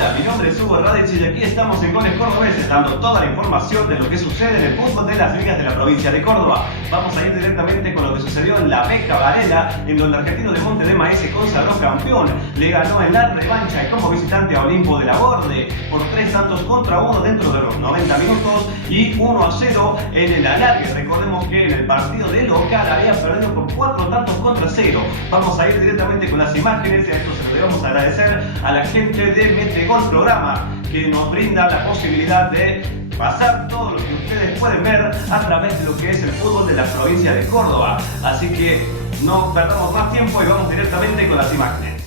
Hola, mi nombre es Hugo Radich y aquí estamos en Goles Cordobeses dando toda la información de lo que sucede en el fútbol de las ligas de la provincia de Córdoba. Vamos a ir directamente con lo que sucedió en la Beca Varela, en donde el Argentino de Monte de Maíz se consagró campeón. Le ganó en la revancha y como visitante a Olimpo de la Borde por 3-1 dentro de los 90 minutos y 1-0 en el alargue. Recordemos que en el partido de local había perdido por 4-0. Vamos a ir directamente con las imágenes y a esto se lo debemos agradecer a la gente de Metegol Programa, que nos brinda la posibilidad de pasar todo lo que ustedes pueden ver a través de lo que es el fútbol de la provincia de Córdoba. Así que no perdamos más tiempo y vamos directamente con las imágenes.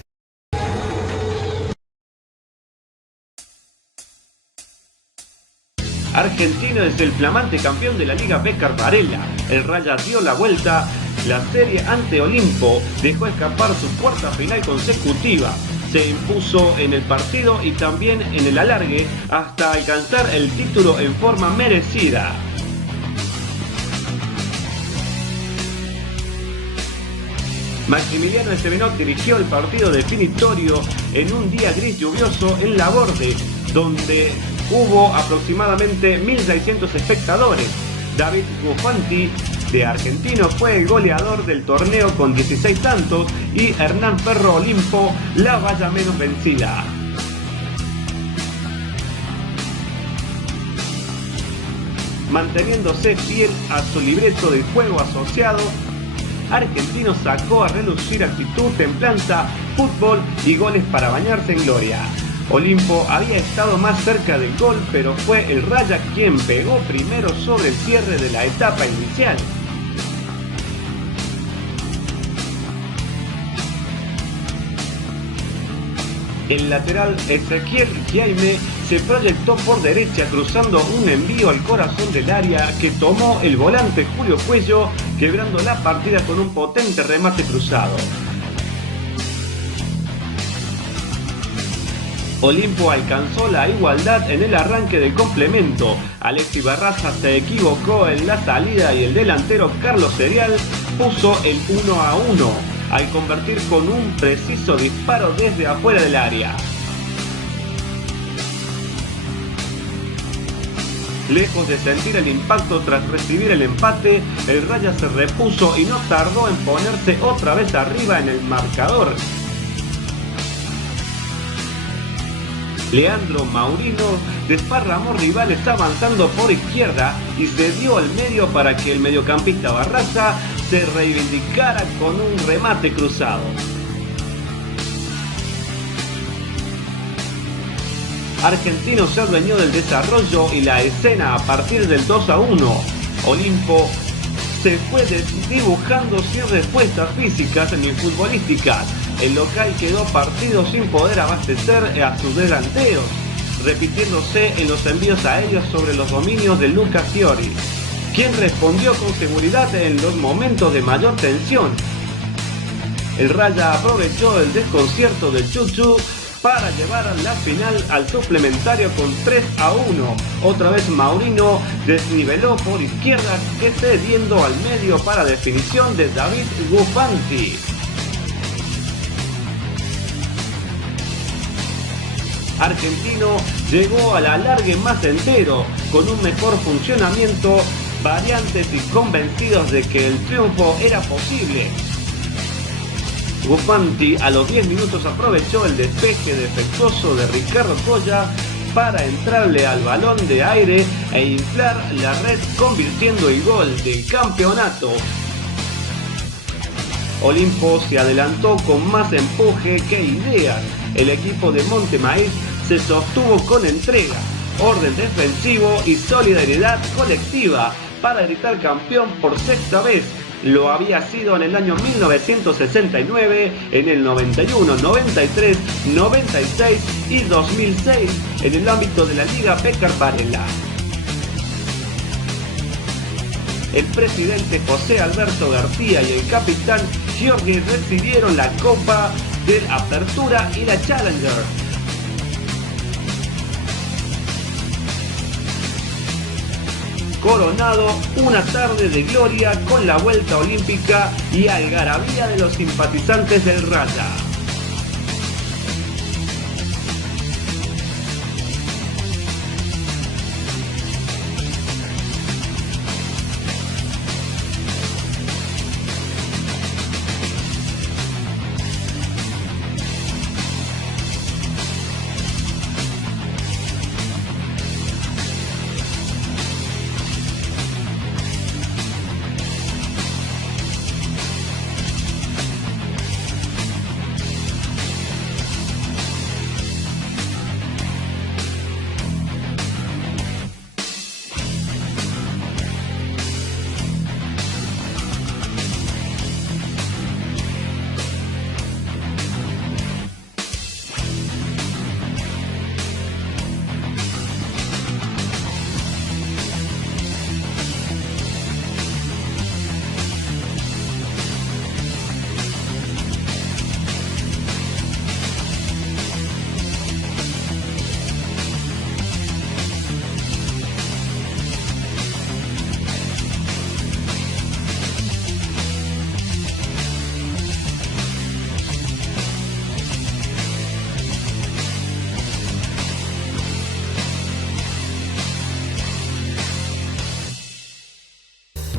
Argentino es el flamante campeón de la Liga Beca Varela. El Raya dio la vuelta. La serie ante Olimpo dejó escapar su cuarta final consecutiva. Se impuso en el partido y también en el alargue hasta alcanzar el título en forma merecida. Maximiliano Estevenot dirigió el partido definitorio en un día gris lluvioso en La Borde, donde hubo aproximadamente 1.600 espectadores. David Gufanti de Argentino fue el goleador del torneo con 16 tantos y Hernán Ferro Olimpo la valla menos vencida. Manteniéndose fiel a su libreto de juego asociado, Argentino sacó a relucir actitud, templanza, fútbol y goles para bañarse en gloria. Olimpo había estado más cerca del gol, pero fue el Raya quien pegó primero sobre el cierre de la etapa inicial. El lateral Ezequiel Jaime se proyectó por derecha cruzando un envío al corazón del área que tomó el volante Julio Cuello, quebrando la partida con un potente remate cruzado. Olimpo alcanzó la igualdad en el arranque del complemento. Alexis Barraza se equivocó en la salida y el delantero Carlos Serial puso el 1-1 al convertir con un preciso disparo desde afuera del área. Lejos de sentir el impacto tras recibir el empate, el Raya se repuso y no tardó en ponerse otra vez arriba en el marcador. Leandro Maurino desparramó rivales avanzando por izquierda y se dio al medio para que el mediocampista Barraza se reivindicara con un remate cruzado. Argentino se adueñó del desarrollo y la escena a partir del 2-1. Olimpo se fue dibujando sin respuestas físicas ni futbolísticas. El local quedó partido sin poder abastecer a sus delanteros, repitiéndose en los envíos aéreos sobre los dominios de Lucas Fiori, quien respondió con seguridad en los momentos de mayor tensión. El Raya aprovechó el desconcierto del Chuchu para llevar la final al suplementario con 3-1. Otra vez Maurino desniveló por izquierda, cediendo al medio para definición de David Gufanti. Argentino llegó al alargue más entero, con un mejor funcionamiento, variantes y convencidos de que el triunfo era posible. Gufanti a los 10 minutos aprovechó el despeje defectuoso de Ricardo Colla para entrarle al balón de aire e inflar la red, convirtiendo el gol del campeonato. Olimpo se adelantó con más empuje que ideas. El equipo de Monte Maíz se sostuvo con entrega, orden defensivo y solidaridad colectiva para gritar campeón por sexta vez. Lo había sido en el año 1969, en el 91, 93, 96 y 2006 en el ámbito de la Liga Beca Varela. El presidente José Alberto García y el capitán Giorgi recibieron la Copa de Apertura y la Challenger. Coronado una tarde de gloria con la vuelta olímpica y algarabía de los simpatizantes del Raya.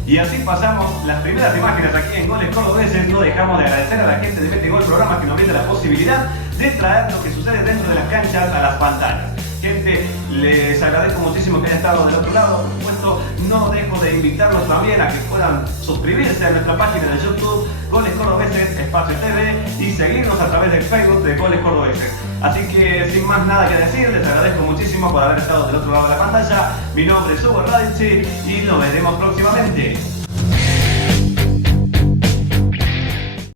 Y así pasamos las primeras imágenes aquí en Goles Cordobeses. No dejamos de agradecer a la gente de Mete Gol Programa que nos brinda la posibilidad de traer lo que sucede dentro de las canchas a las pantallas. Gente, les agradezco muchísimo que hayan estado del otro lado. Por supuesto, no dejo de invitarlos también a que puedan suscribirse a nuestra página de YouTube, Goles Cordobeses, Espacio TV, y seguirnos a través del Facebook de Goles Cordobeses. Así que, sin más nada que decir, les agradezco muchísimo por haber estado del otro lado de la pantalla. Mi nombre es Hugo Radici y nos veremos próximamente.